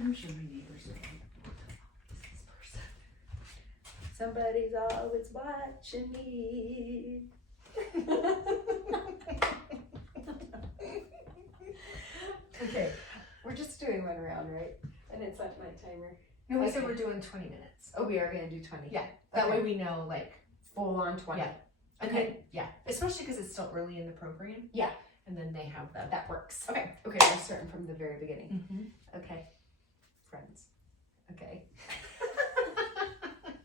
I'm sure my neighbors are like, what the fuck is this person? Somebody's always watching me. Okay, we're just doing one round, right? I didn't set my timer. No, we said Okay. we're doing 20 minutes. Oh, we are gonna do 20. Yeah. That Okay. way we know, like, Full on 20. Yeah. Okay. Yeah. Especially because it's still early in the program. Yeah. And then they have the. That works. Okay. Okay, we're starting from the very beginning. Mm-hmm. Okay. Friends. Okay.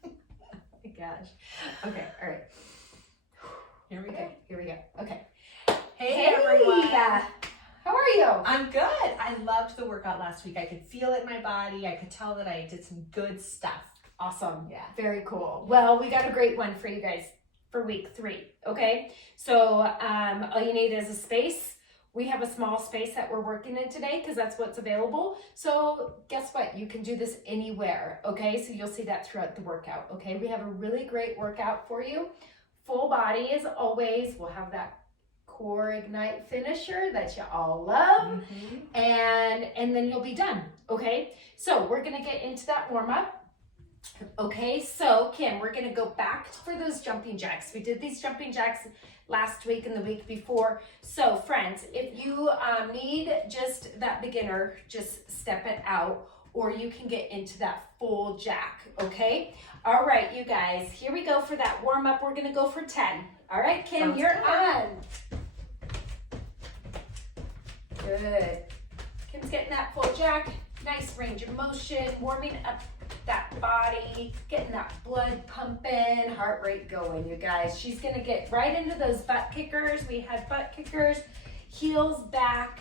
Oh my gosh. Okay, all right. Here we go. Okay, here we go. Okay. Hey, everyone. How are you? I'm good. I loved the workout last week. I could feel it in my body. I could tell that I did some good stuff. Awesome. Yeah. Very cool. Well, we got a great one for you guys for week 3. Okay. So all you need is a space. We have a small space that we're working in today because that's what's available. So guess what? You can do this anywhere. Okay. So you'll see that throughout the workout. Okay. We have a really great workout for you. Full body as always. We'll have that core ignite finisher that you all love. Mm-hmm. And then you'll be done. Okay. So we're going to get into that warm up. Okay, so Kim, we're gonna go back for those jumping jacks. We did these jumping jacks last week and the week before. So friends, if you need just that beginner, just step it out, or you can get into that full jack, okay? All right, you guys, here we go for that warm up. We're gonna go for 10. All right, Kim, Sounds you're good. on. Good. Kim's getting that full jack. Nice range of motion, warming up that body, getting that blood pumping, heart rate going, you guys. She's gonna get right into those butt kickers. We had butt kickers, heels back.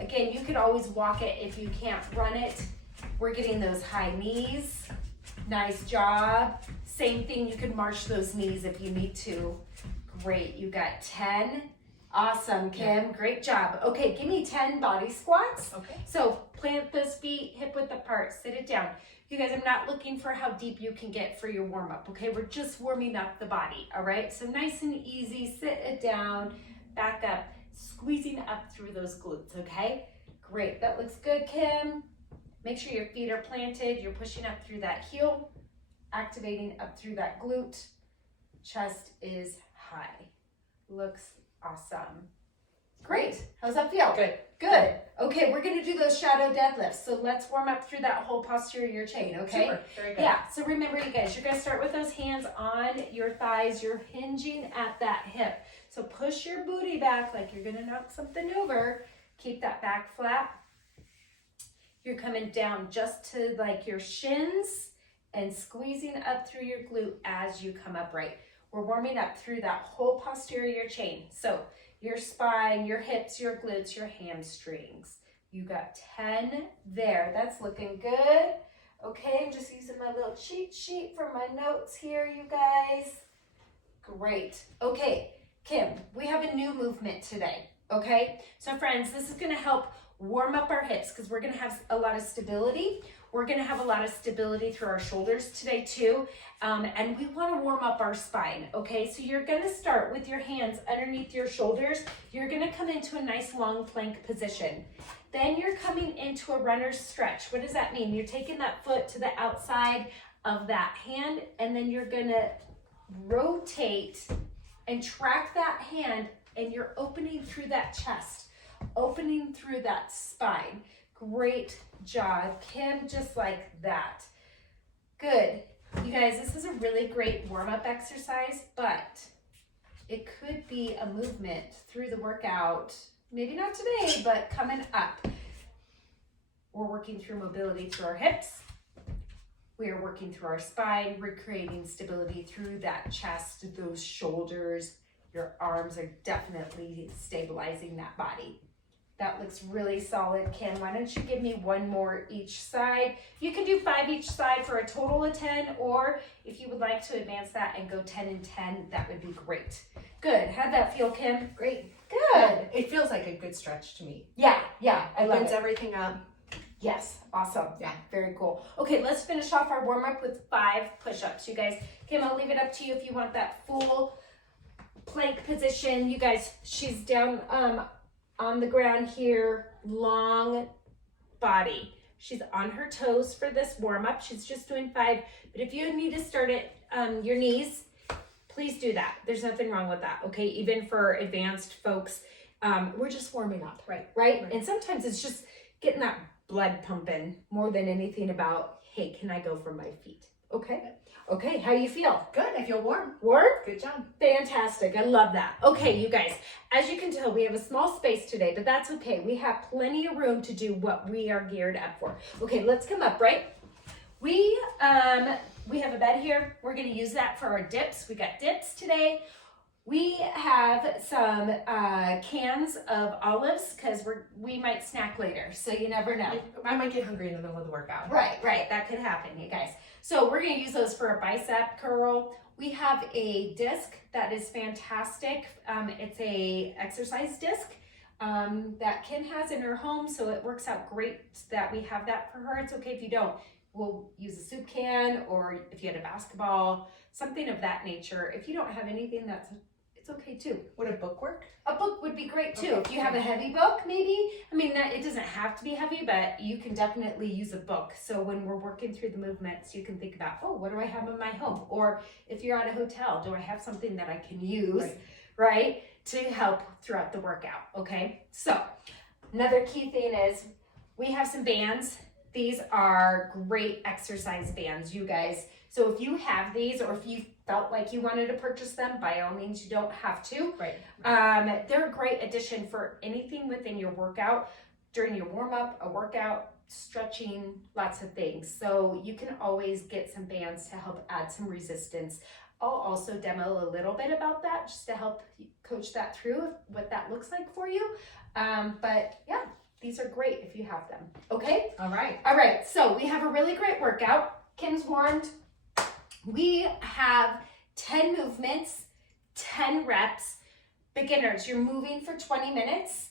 Again, you could always walk it if you can't run it. We're getting those high knees. Nice job. Same thing, you could march those knees if you need to. Great, you got 10. Awesome, Kim, great job. Okay, give me 10 body squats. Okay. So plant those feet hip width apart, sit it down. You guys, I'm not looking for how deep you can get for your warm up, okay? We're just warming up the body, all right? So nice and easy, sit it down, back up, squeezing up through those glutes, okay? Great, that looks good, Kim. Make sure your feet are planted, you're pushing up through that heel, activating up through that glute. Chest is high. Looks awesome. Great, how's that feel? Good. Good. Okay, we're gonna do those shadow deadlifts. So let's warm up through that whole posterior chain, okay? Super. Very good. Yeah, so remember you guys, you're gonna start with those hands on your thighs. You're hinging at that hip. So push your booty back like you're gonna knock something over. Keep that back flat. You're coming down just to like your shins and squeezing up through your glute as you come upright. We're warming up through that whole posterior chain. So your spine, your hips, your glutes, your hamstrings. You got 10 there. That's looking good. Okay, I'm just using my little cheat sheet for my notes here, you guys. Great. Okay, Kim, we have a new movement today, okay? So friends, this is gonna help warm up our hips because we're gonna have a lot of stability. We're gonna have a lot of stability through our shoulders today too. And we wanna warm up our spine, okay? So you're gonna start with your hands underneath your shoulders. You're gonna come into a nice long plank position. Then you're coming into a runner's stretch. What does that mean? You're taking that foot to the outside of that hand, and then you're gonna rotate and track that hand, and you're opening through that chest, opening through that spine. Great job, Kim, just like that. Good. You guys, this is a really great warm-up exercise, but it could be a movement through the workout. Maybe not today, but coming up. We're working through mobility through our hips. We are working through our spine. We're creating stability through that chest, those shoulders. Your arms are definitely stabilizing that body. That looks really solid, Kim. Why don't you give me one more each side? You can do 5 each side for a total of 10, or if you would like to advance that and go 10 and 10, that would be great. Good. How'd that feel, Kim? Great. Good. It feels like a good stretch to me. Yeah, I love Opens it. everything up. Yes, awesome. Yeah. Very cool. Okay, let's finish off our warm-up with 5 push-ups, you guys. Kim, I'll leave it up to you if you want that full plank position. You guys, she's down on the ground here, long body. She's on her toes for this warm up. She's just doing 5. But if you need to start at your knees, please do that. There's nothing wrong with that, okay? Even for advanced folks, we're just warming up, right? And sometimes it's just getting that blood pumping more than anything about, hey, can I go from my feet? Okay. Okay, how do you feel? Good, I feel warm. Warm? Good job. Fantastic. I love that. Okay, you guys, as you can tell, we have a small space today, but that's okay. We have plenty of room to do what we are geared up for. Okay, let's come up, right? We have a bed here. We're going to use that for our dips. We got dips today. We have some cans of olives because we might snack later, so you never know. I might get hungry in the middle of the workout. Right. That could happen, you guys. So we're going to use those for a bicep curl. We have a disc that is fantastic. It's a exercise disc that Kim has in her home, so it works out great that we have that for her. It's okay if you don't. We'll use a soup can, or if you had a basketball, something of that nature. If you don't have anything, it's okay too. Would a book work? A book would be great too. Okay. If you have a heavy book, maybe. I mean, it doesn't have to be heavy, but you can definitely use a book. So when we're working through the movements, you can think about, oh, what do I have in my home? Or if you're at a hotel, do I have something that I can use, right, to help throughout the workout, okay? So another key thing is we have some bands. These are great exercise bands, you guys. So if you have these, or if you felt like you wanted to purchase them, by all means, you don't have to. They're a great addition for anything within your workout, during your warm-up, a workout, stretching, lots of things. So you can always get some bands to help add some resistance. I'll also demo a little bit about that just to help coach that through, what that looks like for you. But yeah, these are great if you have them, okay? All right. All right, so we have a really great workout. Kim's warmed. We have 10 movements, 10 reps. Beginners, you're moving for 20 minutes.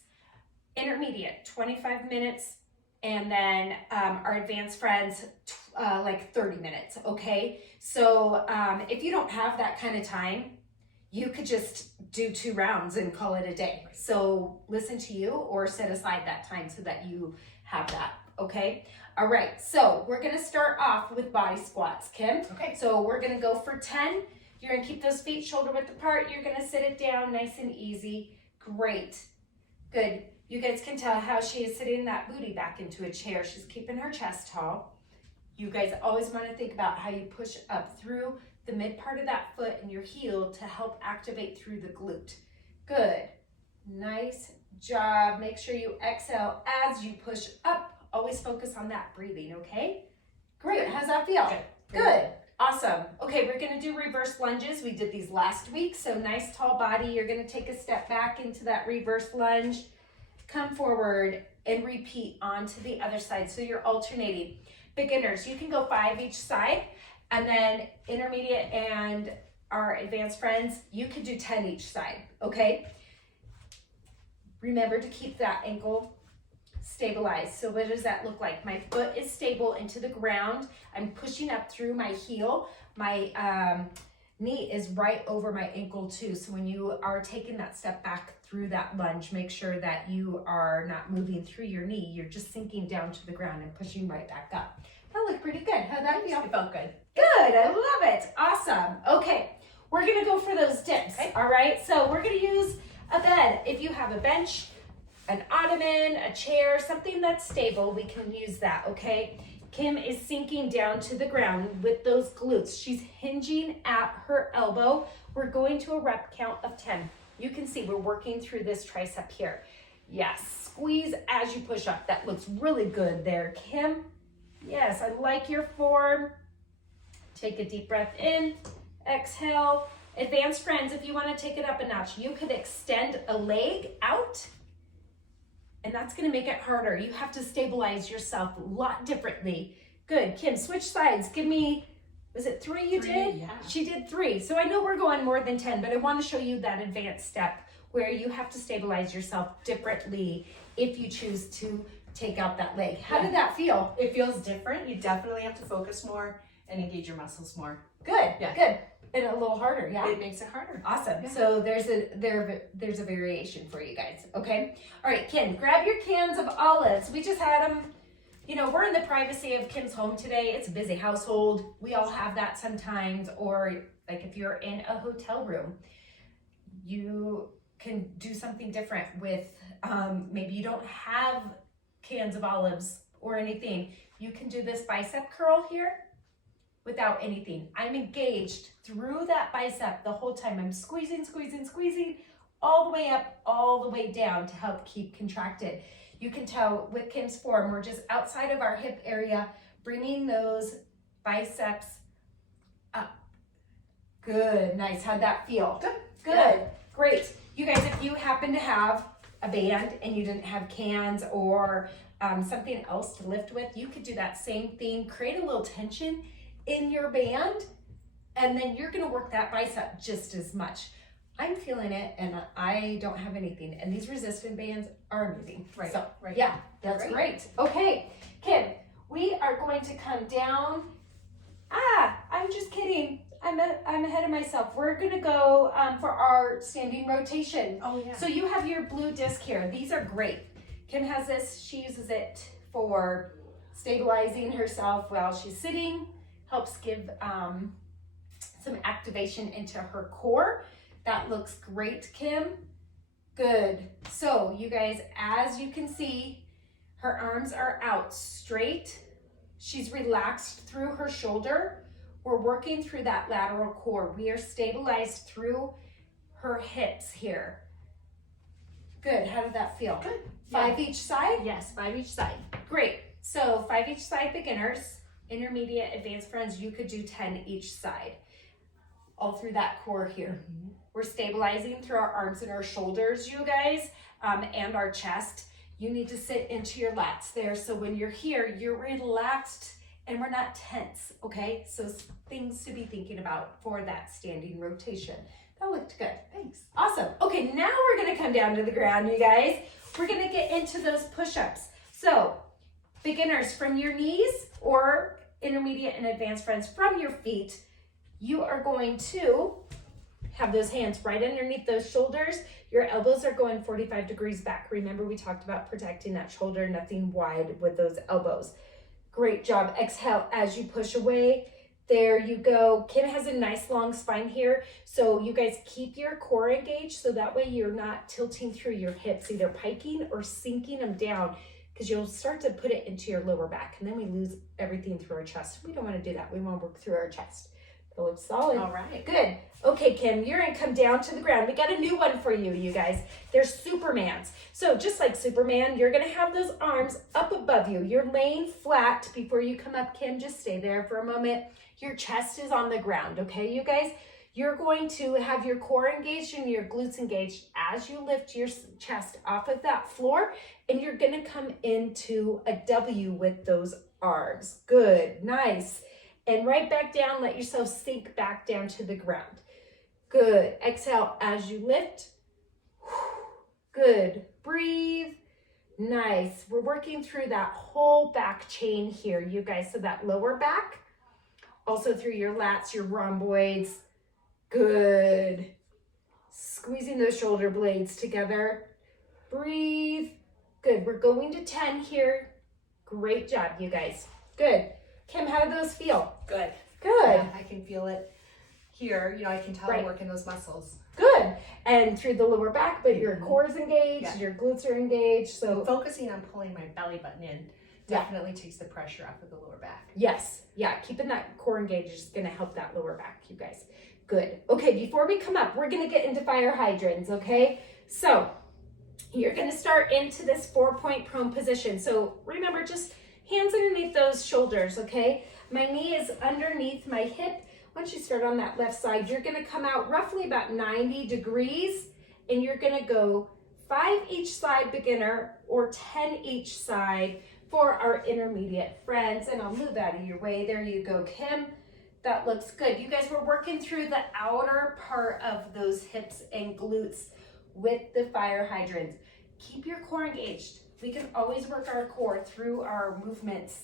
Intermediate, 25 minutes. And then our advanced friends, like 30 minutes, okay? So if you don't have that kind of time, you could just do 2 rounds and call it a day. So listen to you, or set aside that time so that you have that, okay? All right, so we're gonna start off with body squats, Kim. Okay. So we're gonna go for 10. You're gonna keep those feet shoulder width apart. You're gonna sit it down nice and easy. Great, good. You guys can tell how she is sitting that booty back into a chair. She's keeping her chest tall. You guys always wanna think about how you push up through the mid part of that foot and your heel to help activate through the glute. Good, nice job. Make sure you exhale as you push up. Always focus on that breathing, okay? Great, how's that feel? Good, awesome. Okay, we're gonna do reverse lunges. We did these last week, so nice tall body. You're gonna take a step back into that reverse lunge, come forward, and repeat onto the other side. So you're alternating. Beginners, you can go 5 each side, and then intermediate and our advanced friends, you can do 10 each side, okay? Remember to keep that ankle stabilized. So what does that look like? My foot is stable into the ground. I'm pushing up through my heel. My knee is right over my ankle too. So when you are taking that step back through that lunge, make sure that you are not moving through your knee. You're just sinking down to the ground and pushing right back up. That looked pretty good. How'd that feel? It felt good. Good, I love it. Awesome. Okay, we're gonna go for those dips. Okay. All right, so we're gonna use a bed. If you have a bench, an ottoman, a chair, something that's stable, we can use that, okay? Kim is sinking down to the ground with those glutes. She's hinging at her elbow. We're going to a rep count of 10. You can see we're working through this tricep here. Yes, squeeze as you push up. That looks really good there, Kim. Yes, I like your form. Take a deep breath in, exhale. Advanced friends, if you want to take it up a notch, you could extend a leg out, and that's going to make it harder. You have to stabilize yourself a lot differently. Good, Kim, switch sides. Give me, was it 3 you did? Yeah. She did 3. So I know we're going more than 10, but I want to show you that advanced step where you have to stabilize yourself differently if you choose to take out that leg. How did that feel? It feels different. You definitely have to focus more and engage your muscles more. Good, Yeah. good. And a little harder, yeah? It makes it harder. Awesome. Yeah. So there's a variation for you guys, okay? All right, Kim, grab your cans of olives. We just had them you know, we're in the privacy of Kim's home today. It's a busy household. We all have that sometimes. Or like if you're in a hotel room, you can do something different with, maybe you don't have cans of olives or anything. You can do this bicep curl here without anything. I'm engaged through that bicep the whole time. I'm squeezing, squeezing, squeezing all the way up, all the way down to help keep contracted. You can tell with Kim's form, we're just outside of our hip area, bringing those biceps up. Good, nice. How'd that feel? Good. Good, great. You guys, if you happen to have a band and you didn't have cans or something else to lift with, you could do that same thing. Create a little tension in your band, and then you're gonna work that bicep just as much. I'm feeling it, and I don't have anything. And these resistant bands are amazing. Right, So, right. yeah, that's great. Okay, Kim, we are going to come down. I'm just kidding. I'm ahead of myself. We're gonna go for our standing rotation. Oh, yeah. So you have your blue disc here. These are great. Kim has this. She uses it for stabilizing herself while she's sitting. Helps give some activation into her core. That looks great, Kim. Good. So you guys, as you can see, her arms are out straight. She's relaxed through her shoulder. We're working through that lateral core. We are stabilized through her hips here. Good. How did that feel? Good. 5 each side? Yes, 5 each side. Great. So 5 each side beginners, intermediate, advanced friends, you could do 10 each side. All through that core here. Mm-hmm. We're stabilizing through our arms and our shoulders, you guys, and our chest. You need to sit into your lats there. So when you're here, you're relaxed and we're not tense, okay? So things to be thinking about for that standing rotation. That looked good. Thanks. Awesome. Okay, now we're gonna come down to the ground, you guys. We're gonna get into those push-ups. So beginners from your knees or intermediate and advanced friends from your feet, you are going to have those hands right underneath those shoulders. Your elbows are going 45 degrees back. Remember, we talked about protecting that shoulder, nothing wide with those elbows. Great job. Exhale as you push away. There you go. Kim has a nice long spine here. So you guys keep your core engaged so that way you're not tilting through your hips, either piking or sinking them down, because you'll start to put it into your lower back and then we lose everything through our chest. We don't want to do that. We want to work through our chest. That looks solid. All right. Good. Okay, Kim, you're gonna come down to the ground. We got a new one for you, you guys. They're Supermans. So just like Superman, you're gonna have those arms up above you. You're laying flat before you come up, Kim. Just stay there for a moment. Your chest is on the ground, okay, you guys? You're going to have your core engaged and your glutes engaged as you lift your chest off of that floor, and you're gonna come into a W with those arms. Good, nice. And right back down, let yourself sink back down to the ground. Good. Exhale as you lift. Good. Breathe. Nice. We're working through that whole back chain here, you guys. So that lower back, also through your lats, your rhomboids. Good. Squeezing those shoulder blades together. Breathe. Good. We're going to 10 here. Great job, you guys. Good. Kim, how do those feel? Good. Good. Yeah, I can feel it here. You know, I can tell I'm working those muscles. Good. And through the lower back, but your core's engaged, your glutes are engaged. So Focusing on pulling my belly button in definitely takes the pressure off of the lower back. yes, yeah, keeping that core engaged is gonna help that lower back, you guys. Good. Okay, before we come up, we're gonna get into fire hydrants, okay? So you're gonna start into this 4-point prone position. So remember, just hands underneath those shoulders, okay? My knee is underneath my hip. Once you start on that left side, you're gonna come out roughly about 90 degrees, and you're gonna go 5 each side beginner or 10 each side for our intermediate friends. And I'll move out of your way. There you go, Kim. That looks good. You guys were working through the outer part of those hips and glutes with the fire hydrants. Keep your core engaged. We can always work our core through our movements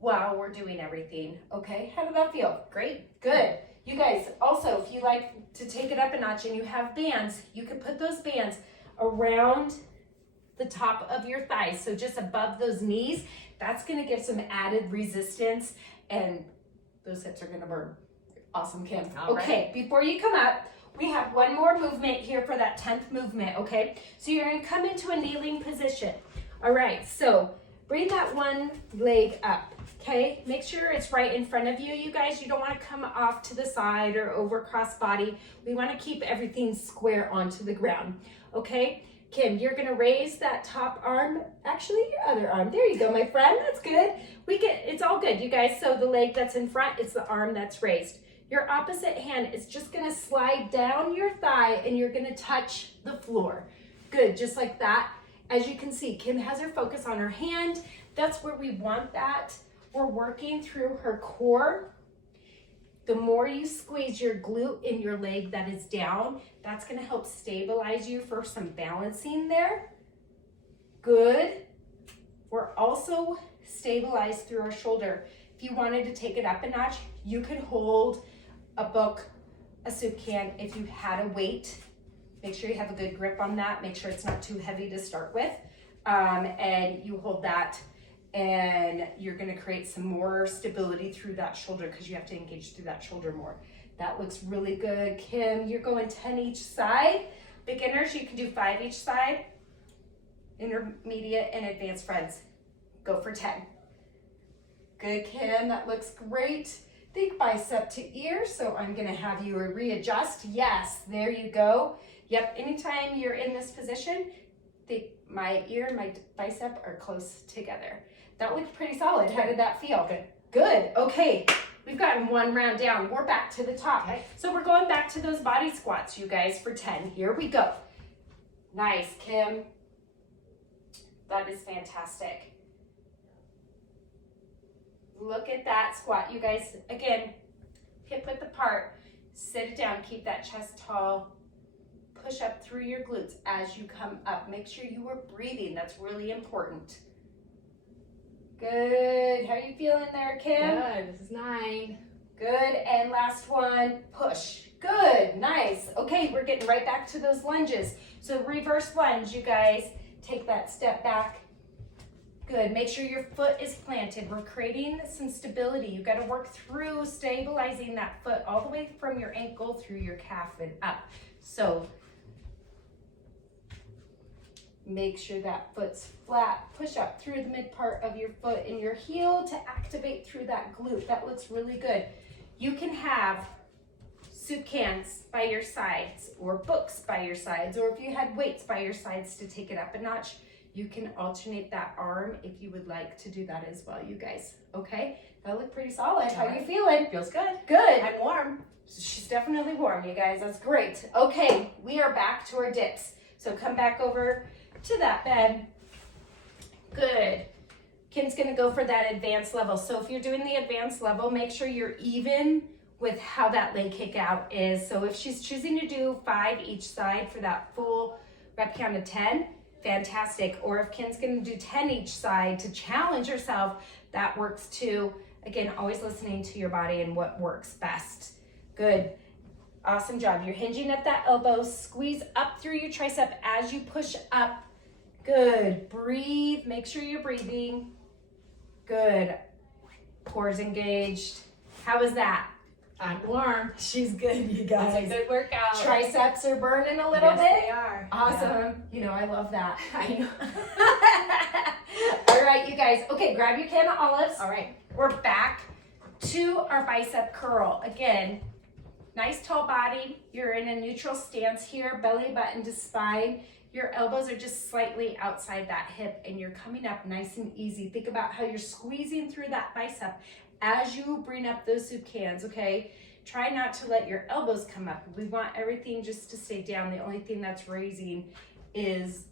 while we're doing everything, okay? How did that feel? Great. Good. You guys, also, if you like to take it up a notch and you have bands, you can put those bands around the top of your thighs, so just above those knees. That's gonna give some added resistance, and those hips are gonna burn. Awesome, Kim. All right. Okay, before you come up, we have one more movement here for that 10th movement, okay? So you're gonna come into a kneeling position. All right, so bring that one leg up, okay? Make sure it's right in front of you, you guys. You don't wanna come off to the side or over cross body. We wanna keep everything square onto the ground, okay? Kim, you're gonna raise that top arm, actually your other arm. There you go, my friend, that's good. It's all good, you guys. So the leg that's in front, it's the arm that's raised. Your opposite hand is just gonna slide down your thigh and you're gonna touch the floor. Good, just like that. As you can see, Kim has her focus on her hand. That's where we want that. We're working through her core. The more you squeeze your glute in your leg that is down, that's gonna help stabilize you for some balancing there. Good. We're also stabilized through our shoulder. If you wanted to take it up a notch, you could hold a book, a soup can. If you had a weight, make sure you have a good grip on that. Make sure it's not too heavy to start with. And you hold that, and you're gonna create some more stability through that shoulder because you have to engage through that shoulder more. That looks really good. Kim, you're going 10 each side. Beginners, you can do 5 each side. Intermediate and advanced friends, go for 10. Good, Kim, that looks great. Think bicep to ear, so I'm gonna have you readjust. Yes, there you go. Yep, anytime you're in this position, my ear and my bicep are close together. That looked pretty solid. How did that feel? Good. Good, okay. We've gotten one round down. We're back to the top. Okay. So we're going back to those body squats, you guys, for 10. Here we go. Nice, Kim. That is fantastic. Look at that squat, you guys. Again, hip width apart. Sit it down, keep that chest tall. Push up through your glutes as you come up. Make sure you are breathing. That's really important. Good. How are you feeling there, Kim? Good. This is 9. Good. And last one, push. Good. Nice. Okay, we're getting right back to those lunges. So reverse lunge, you guys. Take that step back. Good. Make sure your foot is planted. We're creating some stability. You got to work through stabilizing that foot all the way from your ankle through your calf and up. So make sure that foot's flat. Push up through the mid part of your foot and your heel to activate through that glute. That looks really good. You can have soup cans by your sides or books by your sides, or if you had weights by your sides to take it up a notch, you can alternate that arm if you would like to do that as well, you guys. Okay? That looked pretty solid. How are you feeling? Feels good. Good. I'm warm. She's definitely warm, you guys. That's great. Okay, we are back to our dips. So come back over to that bed. Good. Kim's gonna go for that advanced level. So if you're doing the advanced level, make sure you're even with how that leg kick out is. So if she's choosing to do 5 each side for that full rep count of 10, fantastic. Or if Kim's gonna do 10 each side to challenge herself, that works too. Again, always listening to your body and what works best. Good. Awesome job. You're hinging at that elbow. Squeeze up through your tricep as you push up. Good. Breathe. Make sure you're breathing. Good. Cores engaged. How was that? I'm warm. She's good, you It's guys. a good workout. Triceps are burning a little Yes, bit. they are. Awesome. You know, I love that. I know. All right, you guys. Okay, grab your can of olives. All right. We're back to our bicep curl. Again, nice tall body. You're in a neutral stance here, belly button to spine. Your elbows are just slightly outside that hip and you're coming up nice and easy. Think about how you're squeezing through that bicep as you bring up those soup cans, okay? Try not to let your elbows come up. We want everything just to stay down. The only thing that's raising is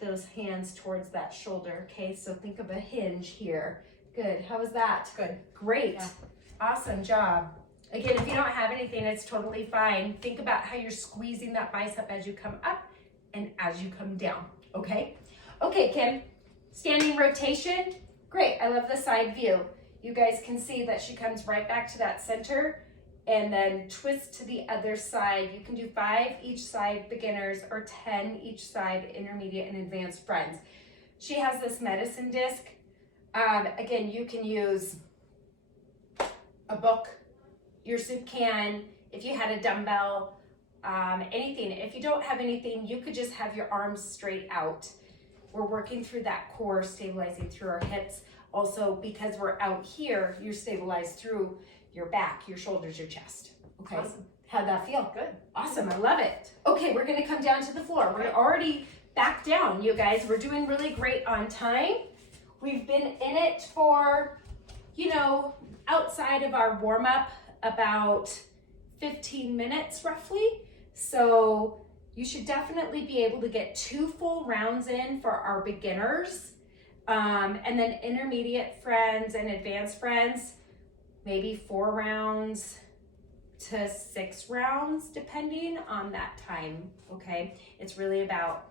those hands towards that shoulder, okay? So think of a hinge here. Good. How was that? Good. Great. Yeah. Awesome job. Again, if you don't have anything, it's totally fine. Think about how you're squeezing that bicep as you come up and as you come down, okay? Okay, Kim, standing rotation. Great, I love the side view. You guys can see that she comes right back to that center and then twist to the other side. You can do 5 each side, beginners, or 10 each side, intermediate and advanced friends. She has this medicine disc Again, you can use a book, your soup can, if you had a dumbbell, anything. If you don't have anything, you could just have your arms straight out. We're working through that core, stabilizing through our hips. Also, because we're out here, you're stabilized through your back, your shoulders, your chest. Okay. Awesome. How'd that feel? Good. Awesome. I love it. Okay, we're gonna come down to the floor. We're already back down, you guys. We're doing really great on time. We've been in it for, outside of our warm up, about 15 minutes roughly. So you should definitely be able to get 2 full rounds in for our beginners. And then intermediate friends and advanced friends, maybe 4 rounds to 6 rounds, depending on that time, okay? It's really about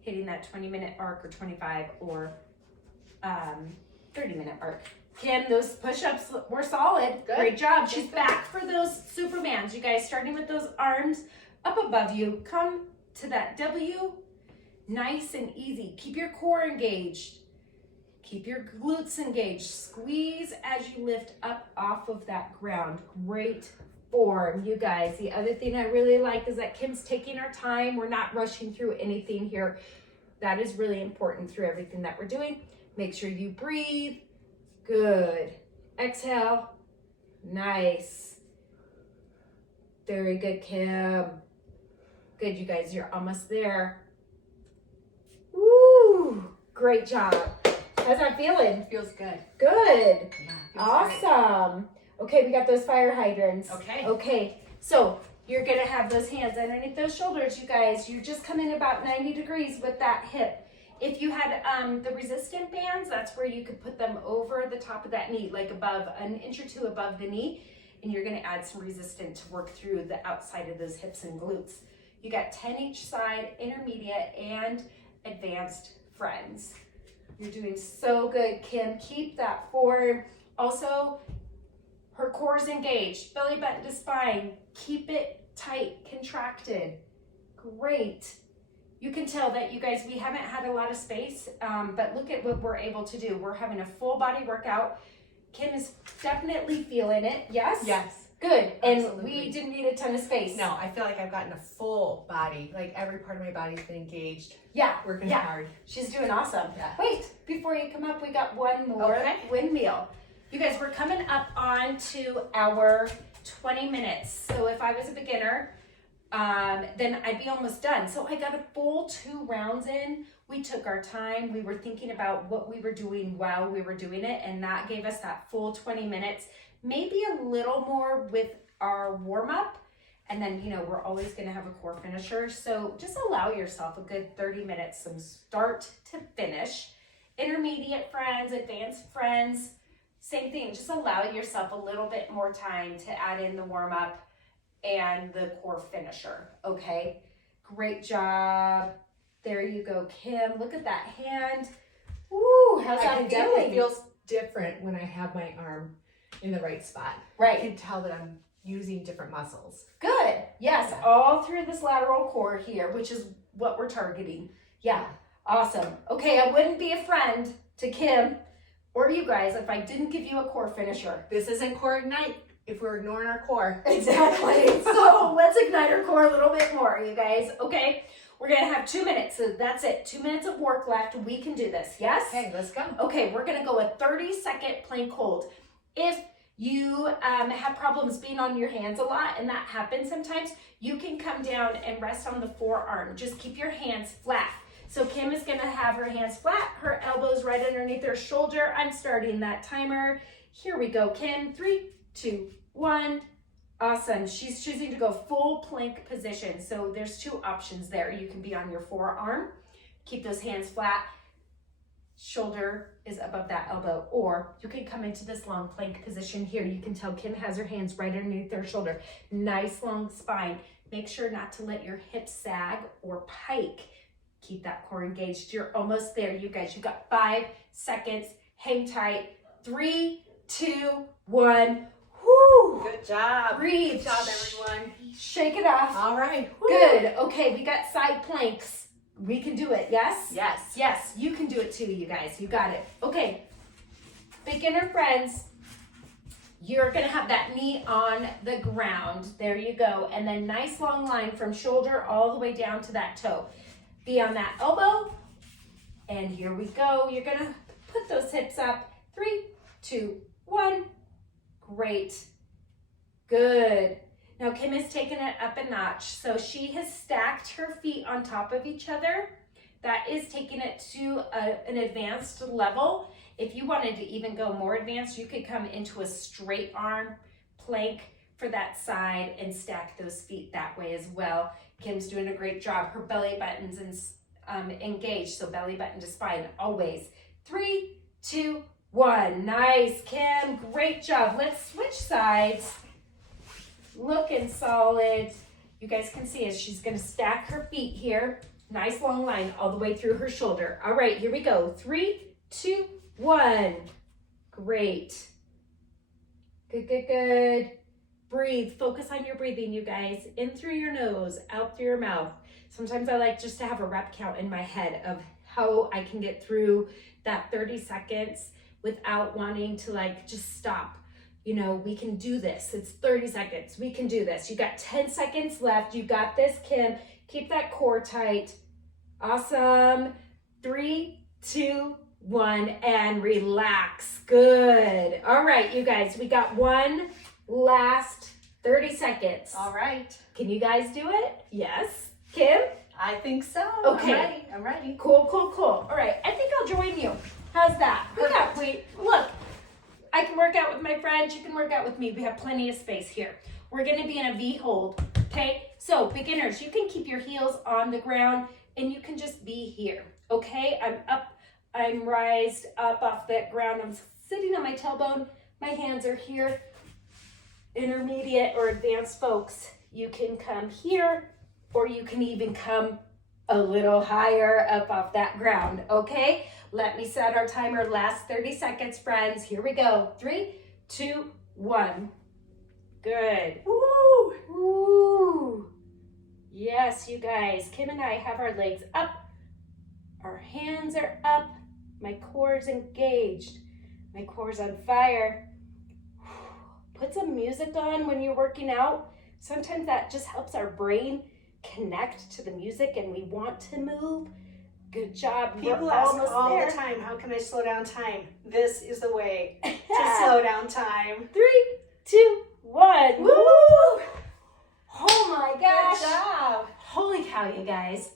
hitting that 20-minute arc or 25 or 30-minute arc. Kim, those push-ups were solid. Good. Great job. She's back for those Supermans. You guys, starting with those arms up above you. Come to that W, nice and easy. Keep your core engaged. Keep your glutes engaged. Squeeze as you lift up off of that ground. Great form, you guys. The other thing I really like is that Kim's taking our time. We're not rushing through anything here. That is really important through everything that we're doing. Make sure you breathe. Good. Exhale. Nice. Very good, Kim. Good, you guys. You're almost there. Woo! Great job. How's that feeling? Feels good. Good. Yeah, feels Awesome. Okay, we got those fire hydrants. Okay. Okay, so you're gonna have those hands underneath those shoulders, you guys. You're just coming about 90 degrees with that hip. If you had the resistant bands, that's where you could put them over the top of that knee, like above, an inch or 2 above the knee, and you're gonna add some resistance to work through the outside of those hips and glutes. You got 10 each side, intermediate and advanced friends. You're doing so good, Kim. Keep that form. Also, her core is engaged, belly button to spine. Keep it tight, contracted. Great. You can tell that, you guys, we haven't had a lot of space, but look at what we're able to do. We're having a full body workout. Kim is definitely feeling it. Yes? Yes. Good. And Absolutely. we didn't need a ton of space. No, I feel like I've gotten a full body. Like every part of my body's been engaged. Yeah. Working Yeah. hard. She's doing awesome. Yeah. Wait, before you come up, we got one more Okay. windmill. You guys, we're coming up on to our 20 minutes. So if I was a beginner, then I'd be almost done. So I got a full 2 rounds in. We took our time. We were thinking about what we were doing while we were doing it, and that gave us that full 20 minutes, maybe a little more with our warm-up. And then, we're always going to have a core finisher. So just allow yourself a good 30 minutes from start to finish. Intermediate friends, advanced friends, same thing. Just allow yourself a little bit more time to add in the warm-up and the core finisher, okay? Great job. There you go, Kim. Look at that hand. Woo, how's that It definitely feeling? feels different when I have my arm in the right spot. I Right. can tell that I'm using different muscles. Good. Yes, Yeah. all through this lateral core here, which is what we're targeting. Yeah, awesome. Okay, I wouldn't be a friend to Kim or you guys if I didn't give you a core finisher. This isn't core ignite if we're ignoring our core. Exactly. So let's ignite our core a little bit more, you guys. Okay, we're gonna have 2 minutes, so that's it. 2 minutes of work left. We can do this. Yes? Okay, let's go. Okay, we're gonna go a 30-second plank hold. If you have problems being on your hands a lot, and that happens sometimes, you can come down and rest on the forearm. Just keep your hands flat. So Kim is gonna have her hands flat, her elbows right underneath her shoulder. I'm starting that timer. Here we go, Kim. 3, 2, 1. Awesome. She's choosing to go full plank position. So there's 2 options there. You can be on your forearm, keep those hands flat, shoulder is above that elbow, or you can come into this long plank position here. You can tell Kim has her hands right underneath her shoulder. Nice long spine. Make sure not to let your hips sag or pike. Keep that core engaged. You're almost there, you guys. You got 5 seconds. Hang tight. 3, 2, 1. Whoo! Good job. Breathe. Good job, everyone. Shake it off. All right. Woo. Good. Okay, we got side planks. We can do it. Yes? Yes. Yes, you can do it too, you guys. You got it. Okay. beginner friends, you're gonna have that knee on the ground. There you go. And then nice long line from shoulder all the way down to that toe. Be on that elbow. And here we go. You're gonna put those hips up. 3, 2, 1. Great. Good. Now Kim has taken it up a notch. So she has stacked her feet on top of each other. That is taking it to an advanced level. If you wanted to even go more advanced, you could come into a straight arm plank for that side and stack those feet that way as well. Kim's doing a great job. Her belly button's engaged, so belly button to spine always. 3, 2, 1. Nice, Kim. Great job. Let's switch sides. Looking solid. You guys can see as she's going to stack her feet here. Nice long line all the way through her shoulder. All right, here we go. 3, 2, 1. Great. Good, good, good. Breathe. Focus on your breathing, you guys. In through your nose, out through your mouth. Sometimes I like just to have a rep count in my head of how I can get through that 30 seconds without wanting to like just stop. You know, we can do this. It's 30 seconds. We can do this. You got 10 seconds left. You got this, Kim. Keep that core tight. Awesome. 3, 2, 1, and relax. Good. All right, you guys, we got one last 30 seconds. All right. Can you guys do it? Yes. Kim? I think so. Okay. I'm ready. Cool, cool, cool. All right, I think I'll join you. How's that? We got, look, I can work out with my friends. You can work out with me. We have plenty of space here. We're going to be in a V hold, okay? So beginners, you can keep your heels on the ground and you can just be here, okay? I'm up, I'm raised up off that ground. I'm sitting on my tailbone. My hands are here. Intermediate or advanced folks, you can come here or you can even come a little higher up off that ground, okay? Let me set our timer. Last 30 seconds, friends. Here we go. 3, 2, 1. Good. Woo! Woo! Yes, you guys. Kim and I have our legs up. Our hands are up. My core is engaged. My core is on fire. Put some music on when you're working out. Sometimes that just helps our brain connect to the music and we want to move. Good job. People We're ask almost all there. the time, how can I slow down time? This is the way to slow down time. 3, 2, 1. Woo! Oh my gosh. Good job. Holy cow, you guys.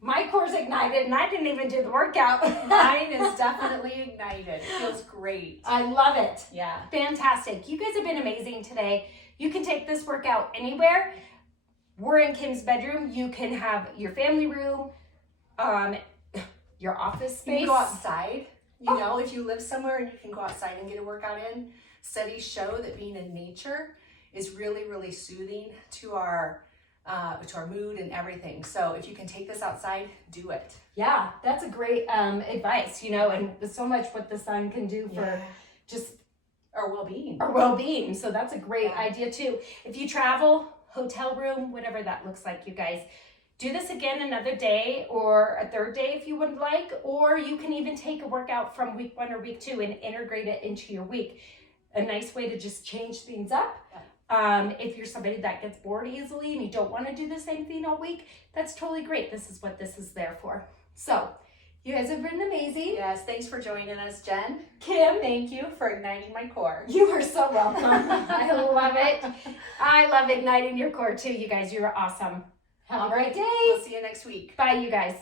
My core's ignited and I didn't even do the workout. Mine is definitely ignited. It feels great. I love it. Yeah. Fantastic. You guys have been amazing today. You can take this workout anywhere. We're in Kim's bedroom. You can have your family room, your office You space. can go outside. You know, if you live somewhere and you can go outside and get a workout in, studies show that being in nature is really, really soothing to our mood and everything. So if you can take this outside, do it. Yeah, that's a great advice, you know, and so much what the sun can do for just Our well-being. our well-being. So that's a great Yeah. idea too. If you travel, hotel room, whatever that looks like, you guys, do this again another day or a third day if you would like, or you can even take a workout from week 1 or week 2 and integrate it into your week. A nice way to just change things up. If you're somebody that gets bored easily and you don't want to do the same thing all week, that's totally great. This is what this is there for. So you guys have been amazing. Yes, thanks for joining us, Jen. Kim, Thank you for igniting my core. you are so welcome. I love it. I love igniting your core too, you guys. You are awesome. Have a great day. We'll see you next week. Bye, you guys.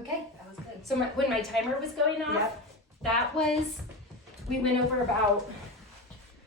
Okay, That was good. so when my timer was going off, that was, we went over about